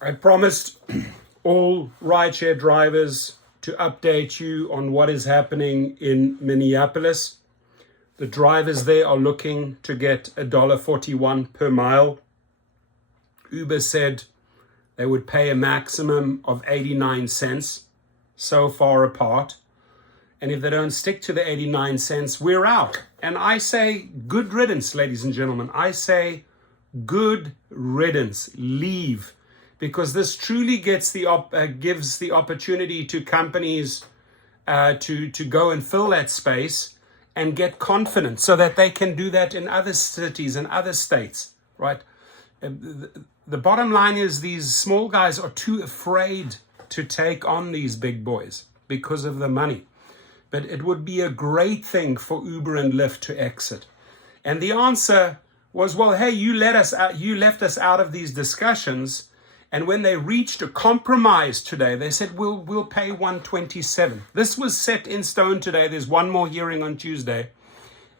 I promised all rideshare drivers to update you on what is happening in Minneapolis. The drivers there are looking to get $1.41 per mile. Uber said they would pay a maximum of 89 cents, so far apart. And if they don't stick to the 89 cents, we're out. And I say good riddance, ladies and gentlemen. I say good riddance. Leave. Because this truly gives the opportunity to companies to go and fill that space and get confidence so that they can do that in other cities and other states, right? The bottom line is these small guys are too afraid to take on these big boys because of the money. But it would be a great thing for Uber and Lyft to exit. And the answer was, well, hey, you left us out of these discussions. And when they reached a compromise today, they said, we'll pay 127. This was set in stone today. There's one more hearing on Tuesday.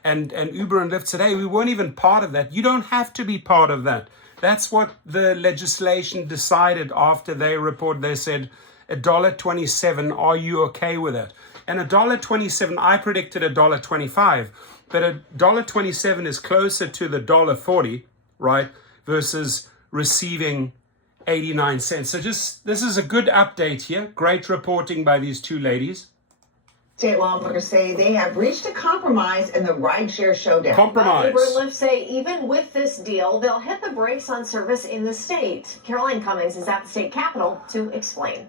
And Uber and Lyft said, hey, we weren't even part of that. You don't have to be part of that. That's what the legislation decided after they reported. They said, $1.27, are you okay with that? And $1.27, I predicted $1.25, but $1.27 is closer to the $1.40, right? Versus receiving 89 cents. So this is a good update here. Great reporting by these two ladies. State lawmakers say they have reached a compromise in the rideshare showdown. Compromise. Uber and Lyft say even with this deal, they'll hit the brakes on service in the state. Caroline Cummings is at the state capitol to explain.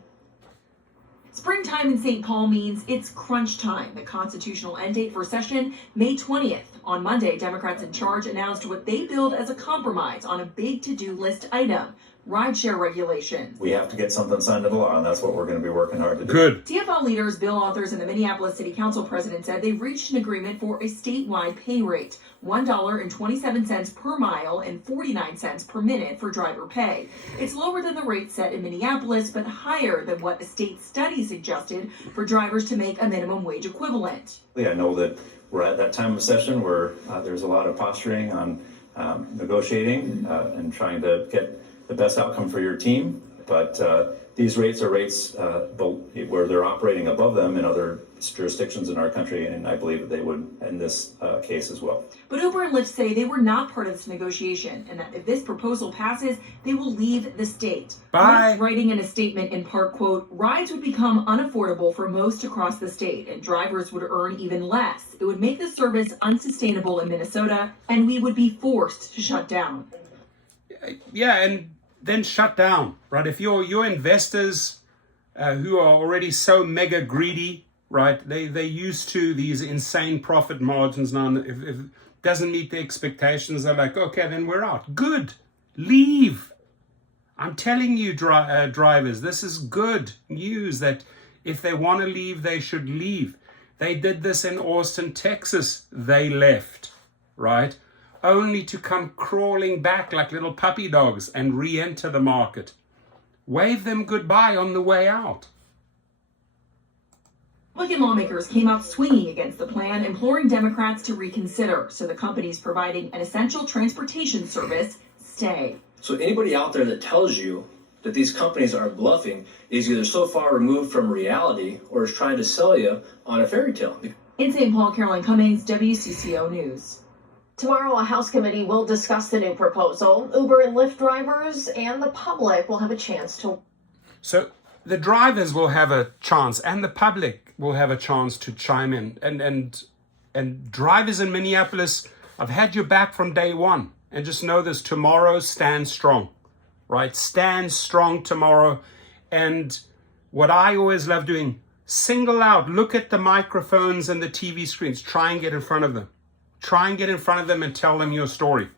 Springtime in St. Paul means it's crunch time. The constitutional end date for session, May 20th. On Monday, Democrats in charge announced what they billed as a compromise on a big to-do list item, rideshare regulations. We have to get something signed into law, and that's what we're going to be working hard to do. Good. DFL leaders, bill authors, and the Minneapolis City Council president said they've reached an agreement for a statewide pay rate, $1.27 per mile and 49 cents per minute for driver pay. It's lower than the rate set in Minneapolis, but higher than what a state study suggested for drivers to make a minimum wage equivalent. I know that we're at that time of session where there's a lot of posturing on negotiating and trying to get the best outcome for your team, but these rates are rates where they're operating above them in other jurisdictions in our country, and I believe that they would in this case as well. But Uber and Lyft say they were not part of this negotiation, and that if this proposal passes, they will leave the state. Bye. Lyft writing in a statement in part, quote, rides would become unaffordable for most across the state, and drivers would earn even less. It would make the service unsustainable in Minnesota, and we would be forced to shut down. Yeah, and then shut down, right? If your investors who are already so mega greedy, right? They're used to these insane profit margins now. If it doesn't meet the expectations, they're like, okay, then we're out. Good. Leave. I'm telling you, drivers, this is good news that if they want to leave, they should leave. They did this in Austin, Texas. They left, right? Only to come crawling back like little puppy dogs and re-enter the market. Wave them goodbye on the way out. Republican lawmakers came out swinging against the plan, imploring Democrats to reconsider, so the companies providing an essential transportation service stay. So anybody out there that tells you that these companies are bluffing is either so far removed from reality or is trying to sell you on a fairy tale. In St. Paul, Caroline Cummings, WCCO News. Tomorrow, a House committee will discuss the new proposal. Uber and Lyft drivers and the public will have a chance to. So the drivers will have a chance and the public will have a chance to chime in. And drivers in Minneapolis, I've had your back from day one. And just know this, tomorrow stand strong, right? Stand strong tomorrow. And what I always love doing, single out, look at the microphones and the TV screens, try and get in front of them. Try and get in front of them and tell them your story,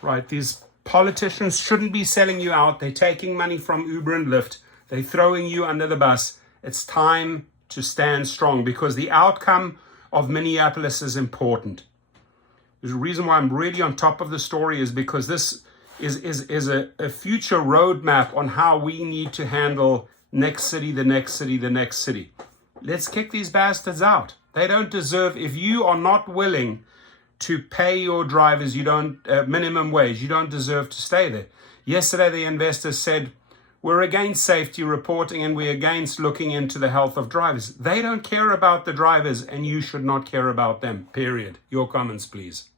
right? These politicians shouldn't be selling you out. They're taking money from Uber and Lyft. They're throwing you under the bus. It's time to stand strong because the outcome of Minneapolis is important. The reason why I'm really on top of the story is because this is a future roadmap on how we need to handle next city, the next city, the next city. Let's kick these bastards out. They don't deserve, if you are not willing to pay your drivers, you don't minimum wage, you don't deserve to stay there. Yesterday, the investors said, We're against safety reporting and we're against looking into the health of drivers. They don't care about the drivers and you should not care about them, period. Your comments, please.